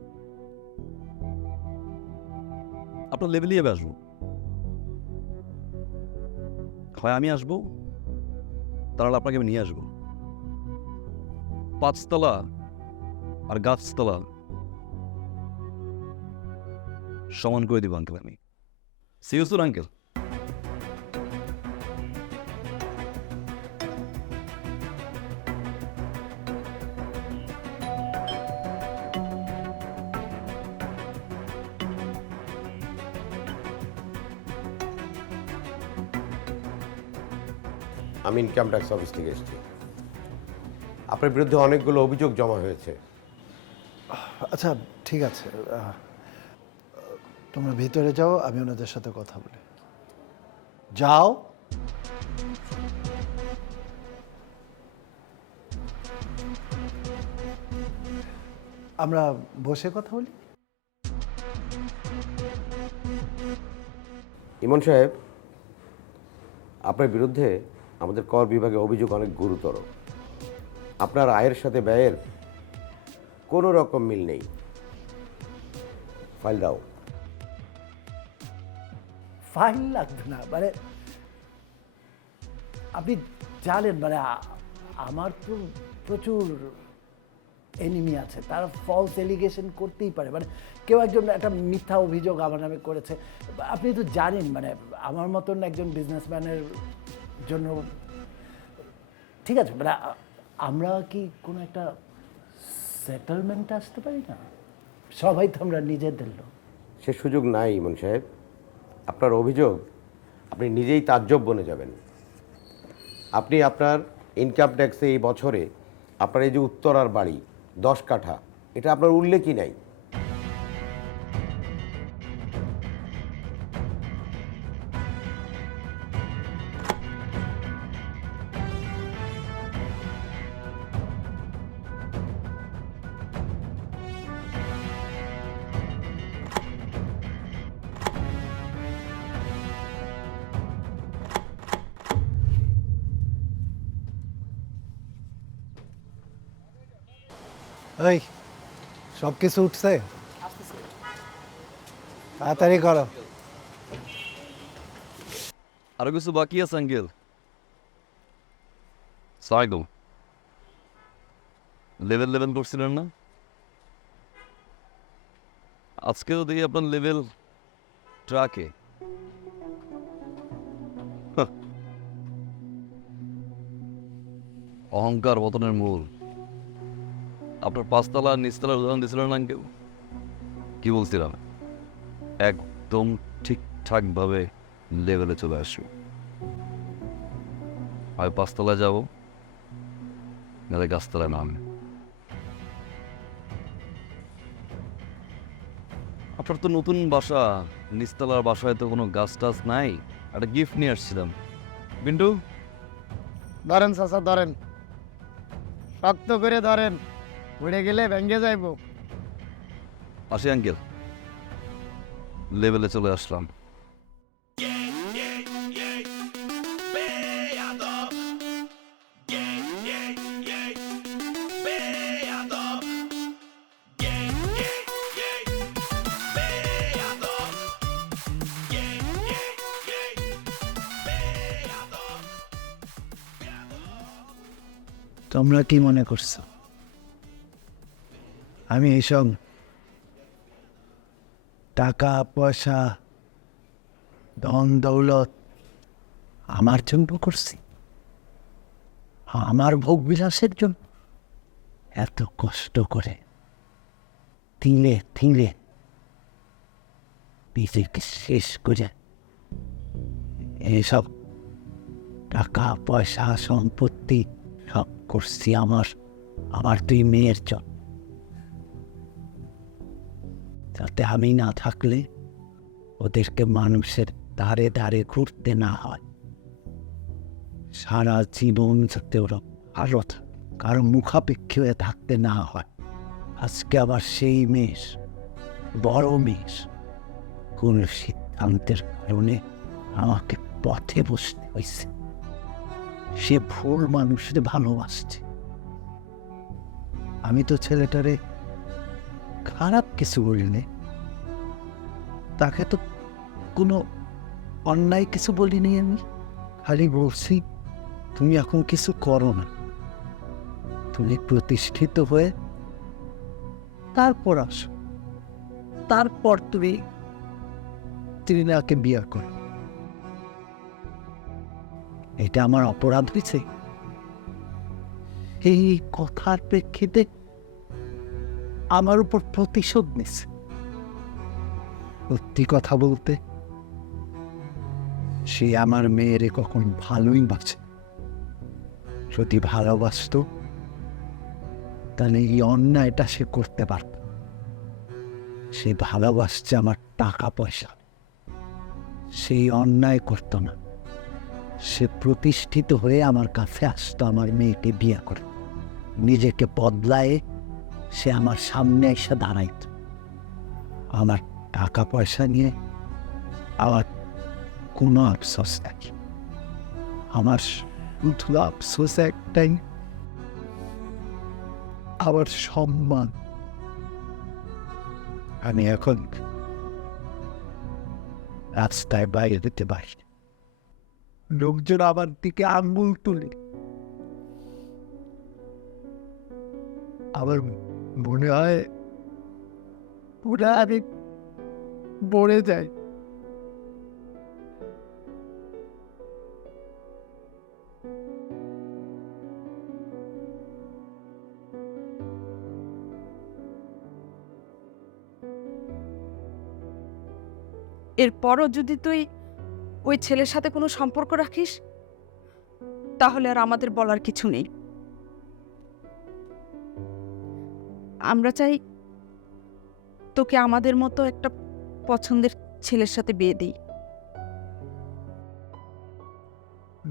আপনার লেভেলই এবার আসবো। হয় আমি আসবো, তাহলে আপনাকে আমি নিয়ে আসবো। 5 তলা আর গাছতলা সমান করে দিব আঙ্কেল আমি। Seriously uncle. আমি ইনকাম ট্যাক্স অফিস থেকে এসেছি। আপনার বিরুদ্ধে অনেকগুলো অভিযোগ জমা হয়েছে। আচ্ছা ঠিক আছে, তোমরা ভিতরে যাও, আমি ওনাদের সাথে কথা বলি। যাও। আমরা বসে কথা বলি। ইমন সাহেব, আপনার বিরুদ্ধে আমাদের কর বিভাগে অভিযোগ অনেক গুরুতর। আপনার আয়ের সাথে ব্যয়ের কোনো রকম মিল নেই। ফাইল দাও। ফাইল লাগবে না, মানে আপনি জানেন, মানে আমার তো প্রচুর এনিমি আছে, তারা ফলস এলিগেশন করতেই পারে। মানে কেউ একজন একটা মিথ্যা অভিযোগ আমার নামে করেছে। আপনি তো জানেন, মানে আমার মতন একজন বিজনেসম্যানের জন্য ঠিক আছে, মানে আমরা কি কোনো একটা সেটেলমেন্টে আসতে পারি না? সবাই তো আমরা নিজেদের লোক। সে সুযোগ নাই ইমন সাহেব। আপনার অভিযোগ আপনি নিজেই তাজ্জব বনে যাবেন। আপনি আপনার ইনকাম ট্যাক্সে এই বছরে আপনার এই যে উত্তরার বাড়ি 10 কাঠা, এটা আপনার উল্লেখই নাই। ওই সব কিছু উঠছে, তাড়াতাড়ি করো। আরো কিছু বাকি আছে আঙ্কেল। সাইডো লেভেল করছিলেন না? আজকেও দেখি আপনার লেভেল ট্রাকে। অহংকার পতনের মূল। আপনার পাঁচতলা আর নিচতলার উদাহরণ দিয়েছিলেন না কেউ? কি বলছিলাম? একদম ঠিকঠাক ভাবে লেভেলে চলে আসবে। আমি পাঁচতলায় যাবো, নাহলে গাছতলায় নামবে। আপনার তো নতুন বাসা, নিচতলার বাসায় তো কোনো গাছ টাছ নাই। একটা গিফট নিয়ে আসছিলাম। বিন্টু, ধরেন চাচা ধরেন, শক্ত করে ধরেন, উড়ে গেলে ভেঙে যাইব। আসি আঙ্কেল, লেভেলে চলে আসলাম। তোমরা কি মনে করছো আমি এইসব টাকা পয়সা ধন দৌলত আমার জন্য করছি? আমার ভোগ বিলাসের জন্য? এত কষ্ট করে তিলে তিলে নিজেকে শেষ করে এসব টাকা পয়সা সম্পত্তি সব করছি আমার দুই মেয়ের জন্য, যাতে আমি না থাকলে ওদেরকে মানুষের ধারে ধারে ঘুরতে না হয়, সারা জীবন যাতে ওরা ভালো কারো মুখাপেক্ষী হয়ে থাকতে না হয়। আজকে আবার সেই মেষ, বড় মেষ, কোন সিদ্ধান্তের কারণে আমাকে পথে বসতে হয়েছে। সে ভুল মানুষের ভালোবাসছে। আমি তো ছেলেটারে খারাপ কিছু বলিনি, তাকে তো কোনো অন্যায় কিছু বলিনি। আমি খালি বলছি তুমি এখন কিছু করো না, তুমি প্রতিষ্ঠিত হয়ে তারপর আসো, তারপর তুমি তৃণাকে বিয়ে করো। এটা আমার অপরাধ হয়েছে? এই কথার প্রেক্ষিতে আমার উপর প্রতিশোধ নিছে। সত্যি কথা বলতে, সে আমার মেয়েরে কখন ভালোই বাঁচে। যদি ভালোবাসত তাহলে এই অন্যায়টা সে করতে পারত। সে ভালোবাসছে আমার টাকা পয়সা, সেই অন্যায় করত না। সে প্রতিষ্ঠিত হয়ে আমার কাছে আসতো আমার মেয়েকে বিয়ে করে। নিজেকে বদলায় সে আমার সামনে এসে দাঁড়াইত। আমার টাকা পয়সা নিয়ে আমার কোনো আফসোস নেই। আমার শুধু আফসোস একটাই, আমার সম্মান। আমি এখন রাস্তায় বাইরে যেতে পারি, লোকজন আমার দিকে আঙ্গুল তুলে। আমার মনে হয় পুরা আমি মরে যাই। এরপরও যদি তুই ওই ছেলের সাথে কোনো সম্পর্ক রাখিস, তাহলে আর আমাদের বলার কিছু নেই। আমরা চাই তোকে আমাদের মতো একটা পছন্দের ছেলের সাথে বিয়ে দিই।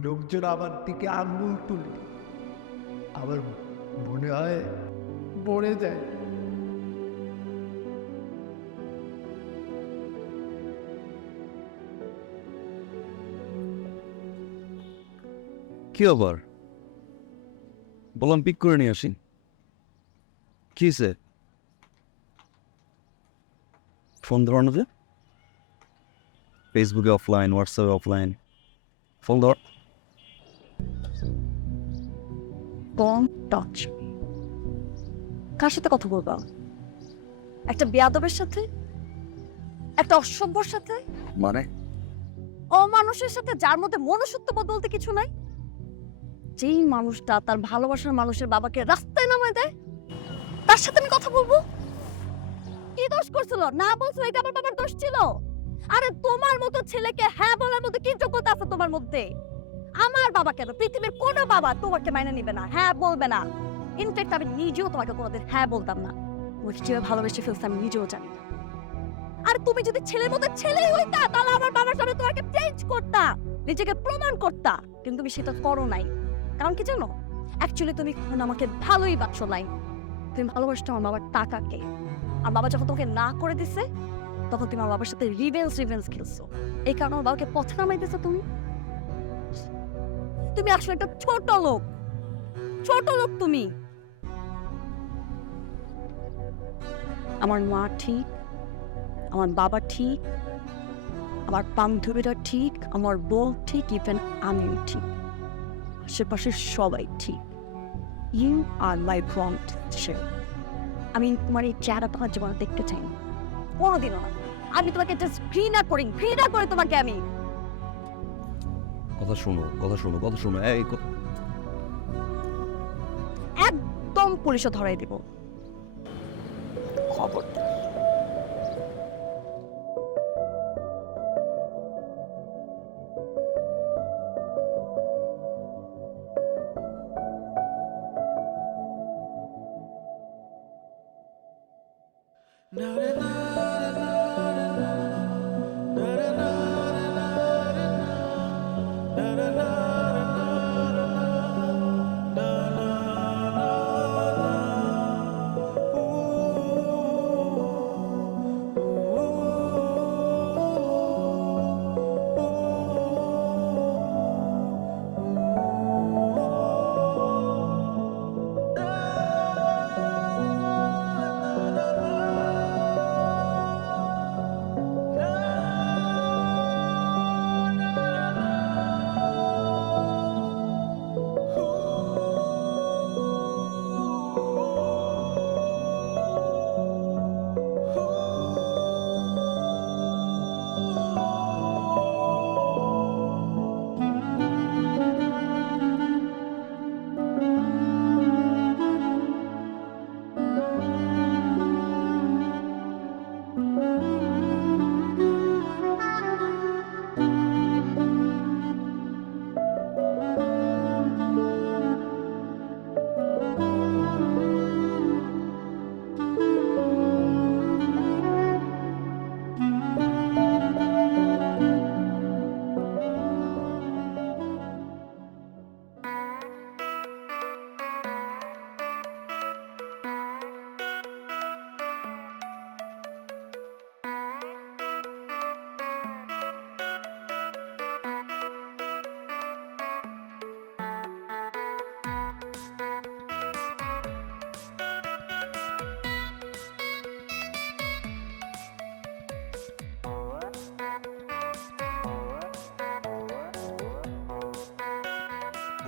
লোকজন আমার দিকে আঙ্গুল তুলে। আমার মনে হয় মরে যায়। কি আবার বললাম পিক করে নিয়ে আসি। কি হয়েছে? ফোন ধর না যে, ফেসবুকে অফলাইন, হোয়াটসঅ্যাপে অফলাইন, ফোন ধর। Don't touch. কার সাথে কথা বলবা? একটা বেয়াদবের সাথে? একটা অসভ্যর সাথে? মানে অমানুষের সাথে, যার মধ্যে মনুষ্যত্ববোধ বলতে কিছু নাই। যেই মানুষটা তার ভালোবাসার মানুষের বাবাকে রাস্তায় নামায় দেয়, তার সাথে আমি কথা বলবো? কি দোষ করছিল? না বলছো এটা আমার বাবার দোষ ছিল? আরে তোমার মতো ছেলেকে হ্যাঁ বলার মতো কি যোগ্যতা আছে তোমার মধ্যে? আমার বাবা কেন, পৃথিবীর কোনো বাবা তোমাকে মাইনে নিবে না, হ্যাঁ বলবে না। ইনফ্যাক্ট আমি নিজেও তোমাকে কোনোদিন হ্যাঁ বলতাম না। তোমাকে কিভাবে ভালোবেসে ফেলছে আমি নিজেও জানি না। আর তুমি যদি ছেলের মতো ছেলেই হইতা, তাহলে আমার বাবার সামনে তোমাকে চেঞ্জ করতা, নিজেকে প্রমাণ করতা। কিন্তু তুমি সেটা করো নাই। কারণ কি জানো? অ্যাকচুয়ালি তুমি আমাকে ভালোই বাসো নাই। তুমি ভালোবাসছো আমার বাবার টাকাকে। আর বাবা যখন তোমাকে না করে দিছে, তখন তুমি আমার বাবার সাথে রিভেঞ্জ খেলছো। এই কারণে আমার বাবাকে পথে নামাই দিছো তুমি। তুমি আসলে একটা ছোট লোক, ছোট লোক তুমি। আমার মা ঠিক, আমার বাবা ঠিক, আমার বান্ধবীরা ঠিক, আমার বউ ঠিক, ইভেন আমিও ঠিক, আশেপাশে সবাই ঠিক। You are my brand teacher. আমি তোমার এই চেহারা তোমার জীবনে দেখতে চাই না, কোনোদিনও না। আমি তোমাকে জাস্ট ঘৃণা করে তোমাকে আমি। কথা শোনো, কথা শোনো, কথা শোনো। এই একদম পুলিশে ধরাই দেব, খবর।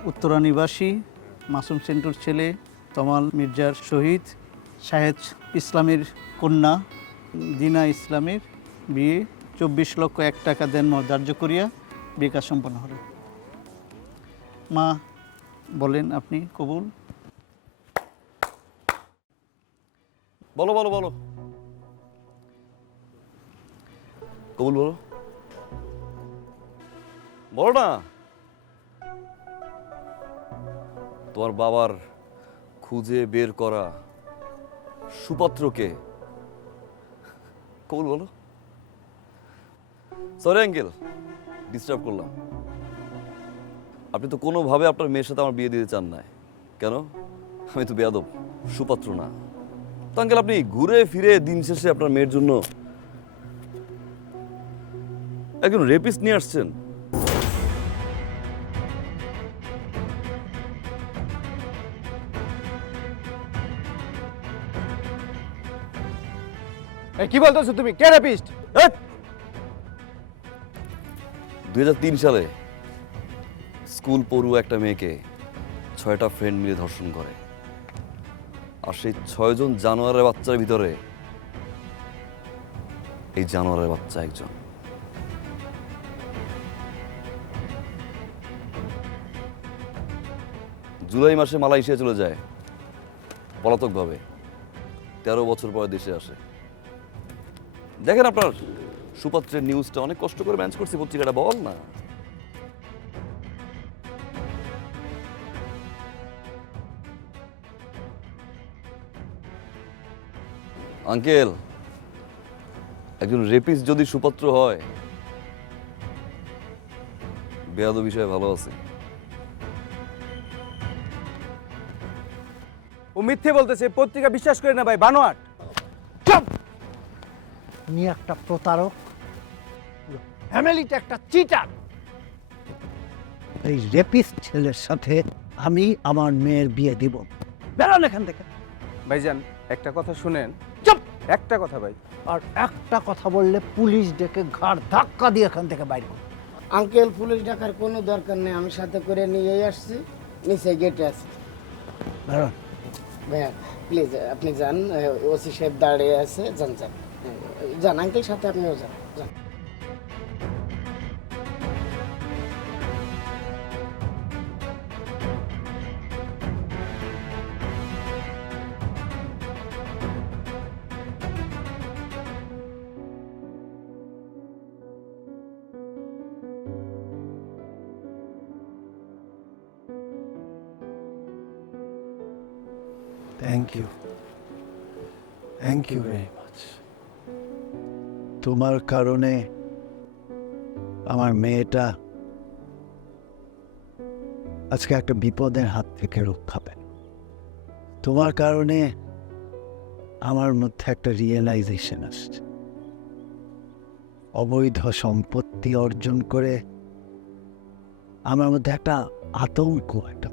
উত্তরা নিবাসী মাসুম সেন্টুর ছেলে তমাল মির্জার শহীদ শাহেদ ইসলামের কন্যা দিনা ইসলামের বিয়ে 24,01,000 টাকা দেন ধার্য করিয়া বিয়ে কাজ সম্পন্ন হল। মা বলেন আপনি কবুল। বলো বলো বলো, কবুল বলো, বলো না। তোমার বাবার খুঁজে বের করা সুপাত্রকে কবুল বলো। সরি আঙ্কেল, ডিস্টার্ব করলাম। আপনি তো কোনোভাবে আপনার মেয়ের সাথে আমার বিয়ে দিতে চান না। কেন? আমি তো বেয়াদব, সুপাত্র না তো আঙ্কেল। আপনি ঘুরে ফিরে দিন শেষে আপনার মেয়ের জন্য একজন রেপিস্ট নিয়ে আসছেন। কি বলতেছো তুমি? কে রেপিস্ট? 2003 সালে স্কুল পড়ুয়া একটা মেয়েকে 6টা ফ্রেন্ড মিলে ধর্ষণ করে, আর সেই 6 জন জানোয়ারের বাচ্চার ভিতরে এই জানোয়ারের বাচ্চা একজন। জুলাই মাসে মালয়েশিয়া চলে যায় পলাতকভাবে, 13 বছর পরে দেশে আসে। দেখেন আপনার সুপাত্রের নিউজটা অনেক কষ্ট করে ম্যানেজ করছি, পত্রিকাটা বল না। আঙ্কেল, একজন রেপিস্ট যদি সুপাত্র হয়, বেয়াদব বিষয়ে ভালো আছে। ও মিথ্যে বলতেছে, পত্রিকা বিশ্বাস করে না ভাই, বানোয়াট। তুমি একটা প্রতারক, ফ্যামিলিটা একটা চিটার। এই রেপিস্ট ছেলের সাথে আমি আমার মেয়ের বিয়ে দিব। বেরোন এখান থেকে। ভাইজান একটা কথা শুনেন। চুপ! একটা কথা ভাই। আর একটা কথা বললে পুলিশ ডেকে ঘাড় ধাক্কা দিয়ে এখান থেকে বাইরে করো। আঙ্কেল, পুলিশ ডাকার কোনো দরকার নেই, আমি সাথে করে নিয়েই আসছি, নিচে গেটে আছি। বেরোন। ভাইয়া প্লিজ আপনি যান, ওসি সাহেব দাঁড়িয়ে আছে, যান যান যান আঙ্কেল, সাথে আপনিও যান যান। Thank you, thank you very much. তোমার কারণে আমার মেয়েটা আজকে একটা বিপদের হাত থেকে রক্ষা পেল। তোমার কারণে আমার মধ্যে একটা রিয়েলাইজেশন আসছে। অবৈধ সম্পত্তি অর্জন করে আমার মধ্যে একটা আতঙ্ক, একটা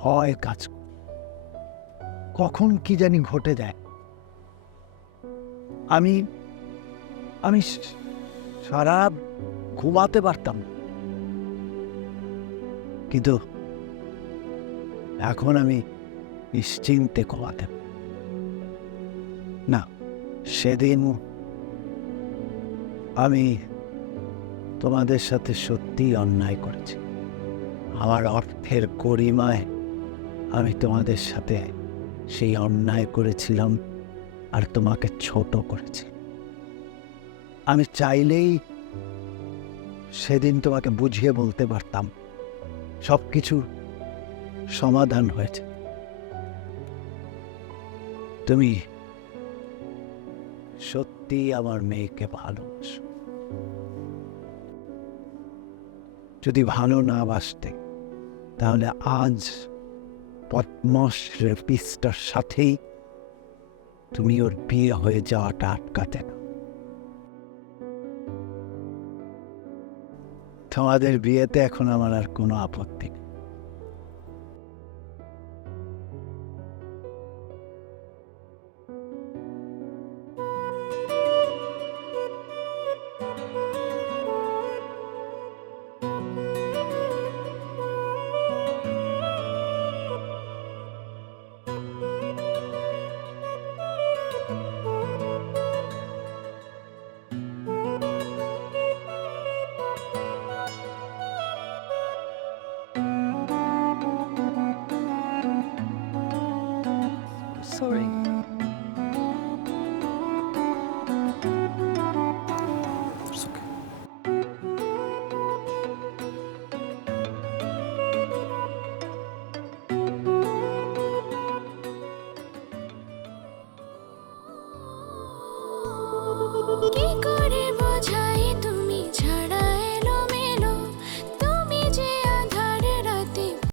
ভয় কাজ করে। কখন কি জানি ঘটে যায়। আমি আমি সারা ঘুমাতে পারতাম না, কিন্তু এখন আমি নিশ্চিন্তে ঘুমাতে পারি। না, সেদিন আমি তোমাদের সাথে সত্যি অন্যায় করেছি। আমার অর্থের গরিমায় আমি তোমাদের সাথে সেই অন্যায় করেছিলাম আর তোমাকে ছোট করেছি। আমি চাইলেই সেদিন তোমাকে বুঝিয়ে বলতে পারতাম সব কিছু সমাধান হয়েছে। তুমি সত্যি আমার মেয়েকে ভালোবাসো। যদি ভালো না বাসতে তাহলে আজ বদমাশ রেপিস্টার সাথেই তুমি ওর বিয়ে হয়ে যাওয়াটা আটকাতে না। তোমাদের বিয়েতে এখন আমার আর কোনো আপত্তি নেই।